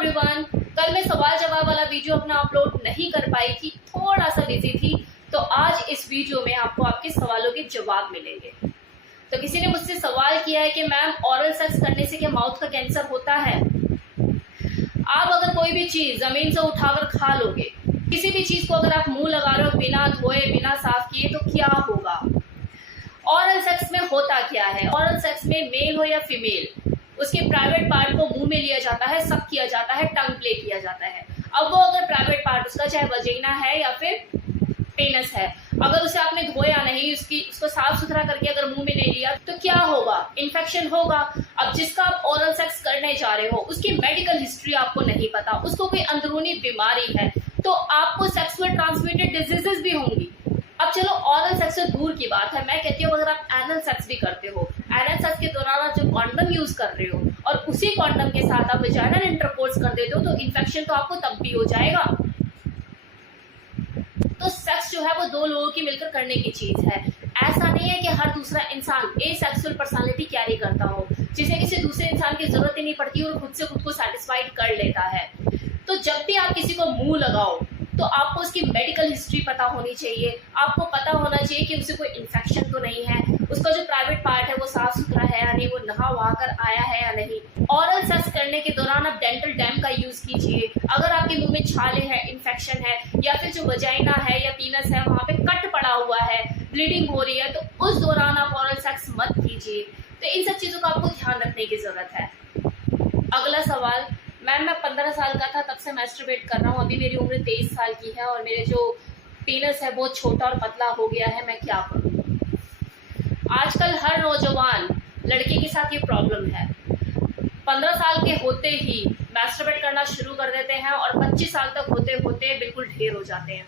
Everyone, कल मैं सवाल जवाब वाला वीडियो अपना अपलोड नहीं कर पाई थी, थोड़ा सा बिजी थी। तो आज इस वीडियो में आपको आपके सवालों के जवाब मिलेंगे। तो किसी ने मुझसे सवाल किया है कि मैम ऑरल सेक्स करने से क्या माउथ का कैंसर होता है? आप अगर कोई भी चीज जमीन से उठाकर खा लोगे, किसी भी चीज को अगर आप मुंह लगा रहे हो बिना धोए बिना साफ किए, तो क्या होगा? ऑरल सेक्स में होता क्या है? ऑरल सेक्स में मेल हो या फीमेल, उसके प्राइवेट पार्ट को मुंह में लिया जाता है, सक किया जाता है, टंग प्ले किया जाता है। अब वो अगर प्राइवेट पार्ट उसका चाहे वजीना है या फिर पेनस है, अगर उसे आपने धोया नहीं, उसको साफ सुथरा करके अगर मुंह में नहीं लिया, तो क्या होगा? इन्फेक्शन होगा। अब जिसका आप ऑरल सेक्स करने जा रहे हो उसकी मेडिकल हिस्ट्री आपको नहीं पता, उसको कोई अंदरूनी बीमारी है, तो आपको सेक्सुअल ट्रांसमिटेड डिजीजेस भी होंगी। अब चलो ऑरल सेक्स से दूर की बात है, मैं कहती हूँ अगर आप एनल सेक्स भी करते हो, एनल सेक्स के दौरान आप जो कॉन्डम यूज कर रहे हो और उसी कॉन्डम के साथ आप वजाइनल इंटरकोर्स कर देते हो, तो इन्फेक्शन तो आपको तब भी हो जाएगा। तो सेक्स जो है वो दो लोगों की मिलकर करने की चीज है। ऐसा नहीं है कि हर दूसरा इंसान एसेक्सुअल पर्सनालिटी कैरी करता हो, जिसे किसी दूसरे इंसान की जरूरत ही नहीं पड़ती और खुद से खुद को सेटिस्फाइड कर लेता है। तो जब भी आप किसी को मुंह लगाओ तो आपको उसकी मेडिकल हिस्ट्री पता होनी चाहिए। आपको पता होना चाहिए कि उसे कोई इन्फेक्शन तो नहीं है, उसका जो प्राइवेट पार्ट है वो साफ सुथरा है या नहीं, वो नहा वहा कर आया है या नहीं। ऑरल सेक्स करने के दौरान आप डेंटल डैम का यूज कीजिए। अगर आपके मुंह में छाले हैं, इन्फेक्शन है, या फिर जो वजाइना है या पीनस है वहां पे कट पड़ा हुआ है, ब्लीडिंग हो रही है, तो उस दौरान आप ऑरल सेक्स मत कीजिए। तो इन सब चीजों का आपको ध्यान रखने की जरूरत है। अगला सवाल, मैम मैं 15 साल का था तब से मैस्टरबेट कर रहा हूँ, अभी मेरी उम्र 23 साल की है और मेरे जो पीनस है बहुत छोटा और पतला हो गया है, मैं क्या करूँ? आजकल हर नौजवान लड़के के साथ ये प्रॉब्लम है। 15 साल के होते ही मैस्टरबेट करना शुरू कर देते हैं और 25 साल तक होते होते बिल्कुल ढेर हो जाते हैं।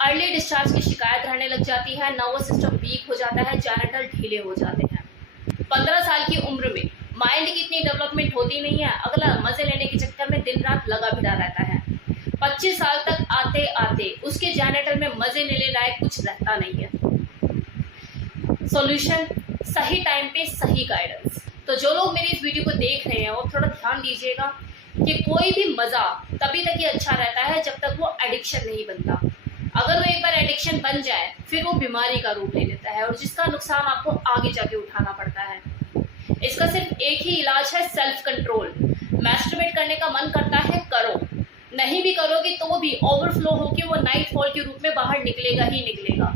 अर्ली डिस्चार्ज की शिकायत रहने लग जाती है, नर्वस सिस्टम वीक हो जाता है, जेनिटल ढीले हो जाते हैं। 15 साल की उम्र में माइंड की इतनी डेवलपमेंट होती नहीं है, अगला मजे लेने के चक्कर में दिन रात लगा भिड़ा रहता है। 25 साल तक आते आते उसके जेनिटल में मजे लेने लायक कुछ रहता नहीं है। सॉल्यूशन, सही टाइम पे सही गाइडेंस। तो जो लोग मेरी इस वीडियो को देख रहे हैं वो थोड़ा ध्यान दीजिएगा कि कोई भी मजा तभी तक ही अच्छा रहता है जब तक वो एडिक्शन नहीं बनता। अगर वो एक बार एडिक्शन बन जाए फिर वो बीमारी का रूप ले लेता है और जिसका नुकसान आपको आगे जाके उठाना पड़ता है। इसका सिर्फ एक ही इलाज है, सेल्फ कंट्रोल। मैस्टरबेट करने का मन करता है, करो। नहीं भी करोगे तो भी ओवरफ्लो होकर वो नाइट फॉल के रूप में बाहर निकलेगा ही निकलेगा।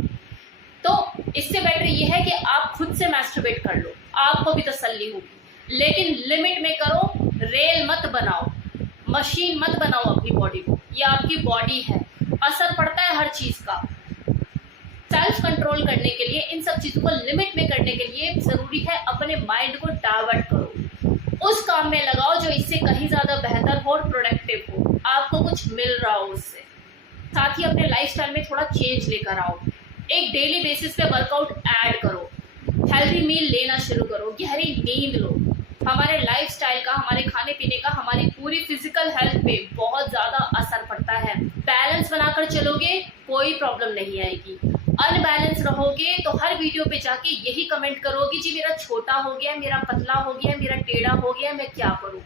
तो इससे बेटर ये है कि आप खुद से मैस्टरबेट कर लो, आपको भी तसल्ली होगी, लेकिन लिमिट में करो। रेल मत बनाओ, मशीन मत बनाओ अपनी बॉडी को, ये आपकी बॉडी है, असर पड़ता है हर चीज का। सेल्फ कंट्रोल करने के लिए, इन सब चीजों को लिमिट में करने के लिए जरूरी है अपने माइंड को डाइवर्ट करो, उस काम में लगाओ जो इससे कहीं ज्यादा बेहतर हो और प्रोडक्टिव हो, आपको कुछ मिल रहा हो उससे। साथ ही अपने लाइफस्टाइल में थोड़ा चेंज लेकर आओ, एक डेली बेसिस पे वर्कआउट ऐड करो, हेल्दी मील लेना शुरू करो, गहरी नींद लो। हमारे लाइफस्टाइल का, हमारे खाने पीने का हमारी पूरी फिजिकल हेल्थ पे बहुत ज्यादा असर पड़ता है। बैलेंस बनाकर चलोगे कोई प्रॉब्लम नहीं आएगी। अनबैलेंस रहोगे तो हर वीडियो पे जाके यही कमेंट करोगी, जी मेरा छोटा हो गया, मेरा पतला हो गया, मेरा टेढ़ा हो गया, मैं क्या करूं?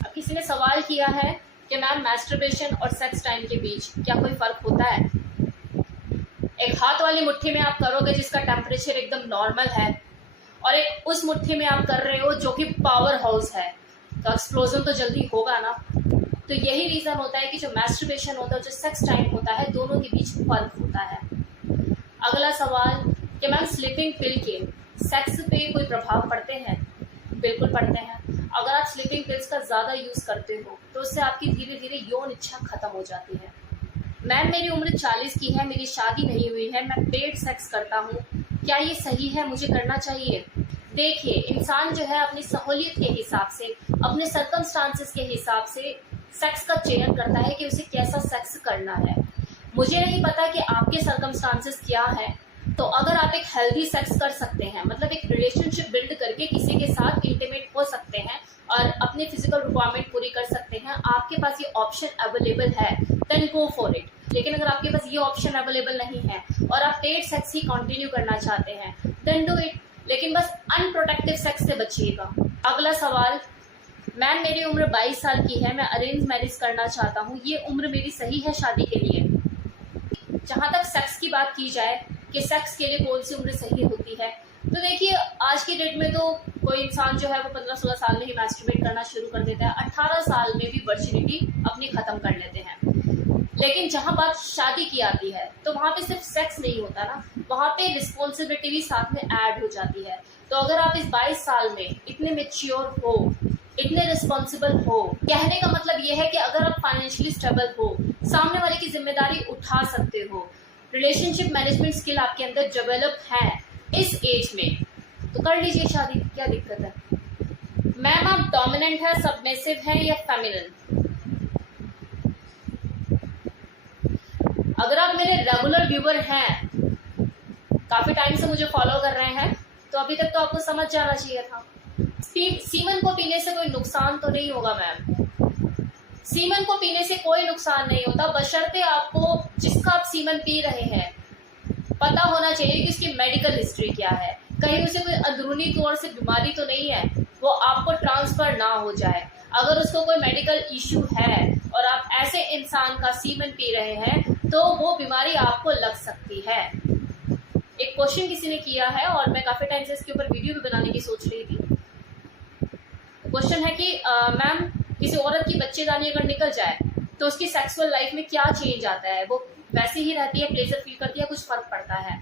अब किसी ने सवाल किया है कि मैम मैस्टरबेशन और सेक्स टाइम के बीच क्या कोई फर्क होता है? एक हाथ वाली मुट्ठी में आप करोगे जिसका टेम्परेचर एकदम नॉर्मल है, और एक उस मुट्ठी में आप कर रहे हो जो कि पावर हाउस है, तो एक्सप्लोजन तो जल्दी होगा ना। तो यही रीजन होता है कि जो मैस्टरबेशन होता है, जो सेक्स टाइम होता है, दोनों के बीच फर्क होता है। अगला सवाल कि मैम स्लीपिंग पिल के सेक्स पे कोई प्रभाव पड़ते हैं? बिल्कुल पड़ते हैं। अगर आप स्लीपिंग पिल्स का ज़्यादा यूज़ करते हो तो उससे आपकी धीरे धीरे यौन इच्छा खत्म हो जाती है। मैम मेरी उम्र 40 की है, मेरी शादी नहीं हुई है, मैं पेड सेक्स करता हूँ, क्या ये सही है, मुझे करना चाहिए? देखिए, इंसान जो है अपनी सहूलियत के हिसाब से, अपने सर्कमस्टांसेस के हिसाब से सेक्स का चयन करता है कि उसे कैसा सेक्स करना है। मुझे नहीं पता कि आपके सर्कमस्टांसेस क्या है, तो अगर आप एक हेल्दी सेक्स कर सकते हैं, मतलब एक रिलेशनशिप बिल्ड करके किसी के साथ इंटीमेट हो सकते हैं और अपनी फिजिकल रिक्वायरमेंट पूरी कर सकते हैं, आपके पास ये ऑप्शन अवेलेबल है, देन गो फॉर इट। लेकिन अगर आपके पास ये ऑप्शन अवेलेबल नहीं है और आप पेड सेक्स ही कंटिन्यू करना चाहते हैं, देन डू इट, लेकिन बस अनप्रोटेक्टिव सेक्स से बचिएगा। अगला सवाल, मैम मेरी उम्र 22 साल की है, मैं अरेंज मैरिज करना चाहता हूँ, ये उम्र मेरी सही है शादी के लिए? जहाँ तक सेक्स की बात की जाए कि सेक्स के लिए कौन सी उम्र सही होती है, तो देखिए आज की डेट में तो कोई इंसान जो है वो 15-16 साल में ही मैस्टरबेट करना शुरू कर देता है, 18 साल में भी वर्जिनिटी अपनी खत्म कर लेते हैं। लेकिन जहाँ बात शादी की आती है तो वहाँ पे सिर्फ सेक्स नहीं होता ना, वहाँ पे रिस्पॉन्सिबिलिटी भी साथ में ऐड हो जाती है। तो अगर आप इस 22 साल में इतने मेच्योर हो, इतने रिस्पॉन्सिबल हो, कहने का मतलब ये है कि अगर आप फाइनेंशियली स्टेबल हो, सामने वाले की जिम्मेदारी उठा सकते हो, रिलेशनशिप मैनेजमेंट स्किल आपके अंदर डेवलप है इस एज में, तो कर लीजिए शादी, क्या दिक्कत है? मैम आप डोमिनेंट है, सबमिसिव है या फेमिनिन? अगर आप मेरे रेगुलर व्यूअर हैं, काफी टाइम से मुझे फॉलो कर रहे हैं, तो अभी तक तो आपको समझ जाना चाहिए था। सीमन को पीने से कोई नुकसान तो नहीं होगा मैम, सीमन को पीने से कोई नुकसान नहीं होता, बशर्ते आपको जिसका आप सीमन पी रहे हैं पता होना चाहिए कि उसकी मेडिकल हिस्ट्री क्या है, कहीं उसे कोई अंदरूनी तौर से बीमारी तो नहीं है, वो आपको ट्रांसफर ना हो जाए। अगर उसको कोई मेडिकल इश्यू है और आप ऐसे इंसान का सीमन पी रहे हैं तो वो बीमारी आपको लग सकती है। एक क्वेश्चन किसी ने किया है और मैं काफी टाइम से इसके ऊपर वीडियो भी बनाने की सोच रही थी। क्वेश्चन है कि मैम किसी औरत की बच्चेदानी अगर निकल जाए तो उसकी सेक्सुअल लाइफ में क्या चेंज आता है, वो वैसे ही रहती है, प्लेजर फील करती है, कुछ फर्क पड़ता है?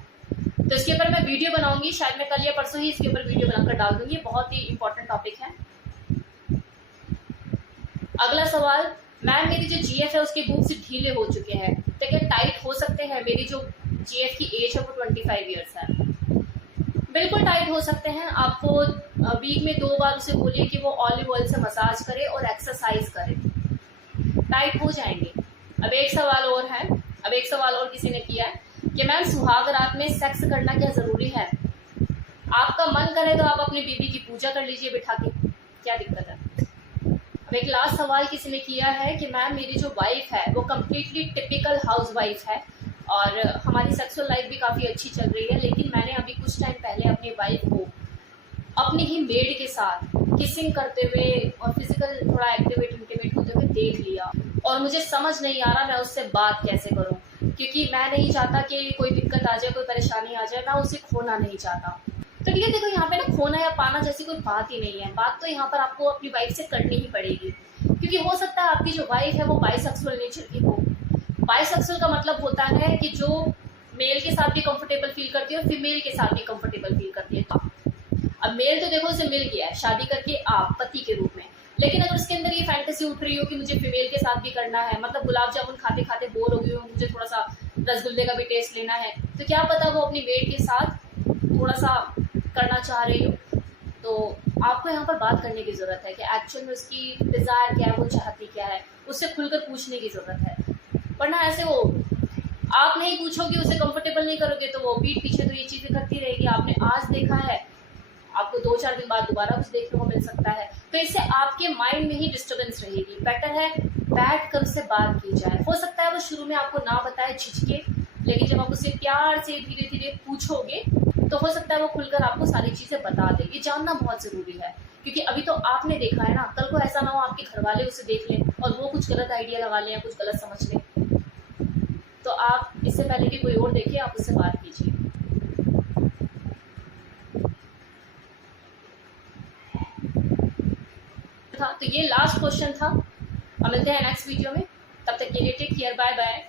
तो इसके ऊपर मैं वीडियो बनाऊंगी, शायद मैं कल या परसों ही इसके ऊपर वीडियो बनाकर डाल दूंगी, बहुत ही इंपॉर्टेंट टॉपिक है। अगला सवाल, मैम मेरी जो जीएफ है उसके बूथ से ढीले हो चुके हैं, तो क्या टाइट हो सकते हैं? मेरी जो जीएफ की एज है वो 25 ईयर्स है। बिल्कुल टाइट हो सकते हैं। आपको वीक में 2 बार उसे बोलिए कि वो ऑलिव ऑयल से मसाज करे और एक्सरसाइज करे, टाइट हो जाएंगे। अब एक सवाल और किसी ने किया है कि मैम सुहाग रात में सेक्स करना क्या जरूरी है? आपका मन करे तो आप अपनी बीवी की पूजा कर लीजिए बिठा के, क्या दिक्कत है? अब एक लास्ट सवाल किसी ने किया है कि मैम मेरी जो वाइफ है वो कम्प्लीटली टिपिकल हाउस वाइफ है और हमारी सेक्सुअल लाइफ भी काफ़ी अच्छी चल रही है, लेकिन मैंने अभी कुछ टाइम पहले अपनी वाइफ को अपनी ही मेड के साथ किसिंग करते हुए और फिजिकल थोड़ा इंटीमेट होते हुए देख लिया और मुझे समझ नहीं आ रहा मैं उससे बात कैसे करूं, क्योंकि मैं नहीं चाहता कि कोई दिक्कत आ जाए, कोई परेशानी आ जाए, मैं उसे खोना नहीं चाहता। तो ठीक है, देखो यहाँ पे ना खोना या पाना जैसी कोई बात ही नहीं है, बात तो यहाँ पर आपको अपनी वाइफ से करनी ही पड़ेगी, क्योंकि हो सकता है आपकी जो वाइफ है वो बाइसेक्सुअल नेचर की हो। बाइसेक्सुअल का मतलब होता है कि जो मेल के साथ भी कंफर्टेबल फील करती है और फीमेल के साथ भी कंफर्टेबल फील करती है। अब मेल तो देखो उसे मिल गया है शादी करके आप पति के रूप में, लेकिन अगर उसके अंदर ये फैंटेसी उठ रही हो कि मुझे फीमेल के साथ भी करना है, मतलब गुलाब जामुन खाते खाते बोर हो गई हो, मुझे थोड़ा सा रसगुल्ले का भी टेस्ट लेना है, तो क्या पता वो अपनी मेड के साथ थोड़ा सा करना चाह रही हो, तो आपको यहाँ पर बात करने की जरूरत है कि एक्चुअल में उसकी डिजायर क्या है, वो चाहती क्या है, उससे खुलकर पूछने की जरूरत है। वरना ऐसे वो आप नहीं पूछोगे, उसे कंफर्टेबल नहीं करोगे तो वो पीठ पीछे तो ये चीजें करती रहेगी। आपने आज देखा है, आपको 2-4 दिन बाद दोबारा कुछ देखने को मिल सकता है, तो इससे आपके माइंड में ही डिस्टर्बेंस रहेगी। बेटर है बैठ कर उससे बात की जाए। हो सकता है वो शुरू में आपको ना बताए, झिझके, लेकिन जब आप उससे प्यार से धीरे धीरे पूछोगे तो हो सकता है वो खुलकर आपको सारी चीजें बता दे। ये जानना बहुत जरूरी है, क्योंकि अभी तो आपने देखा है ना, कल को ऐसा ना हो आपके घर वाले उसे देख लें और वो कुछ गलत आइडिया लगा लें या कुछ गलत समझ लें। तो आप इससे पहले कि कोई और देखे, आप उससे बात कीजिए। तो ये लास्ट क्वेश्चन था। अब मिलते हैं नेक्स्ट वीडियो में, तब तक के लिए टेक केयर, बाय बाय।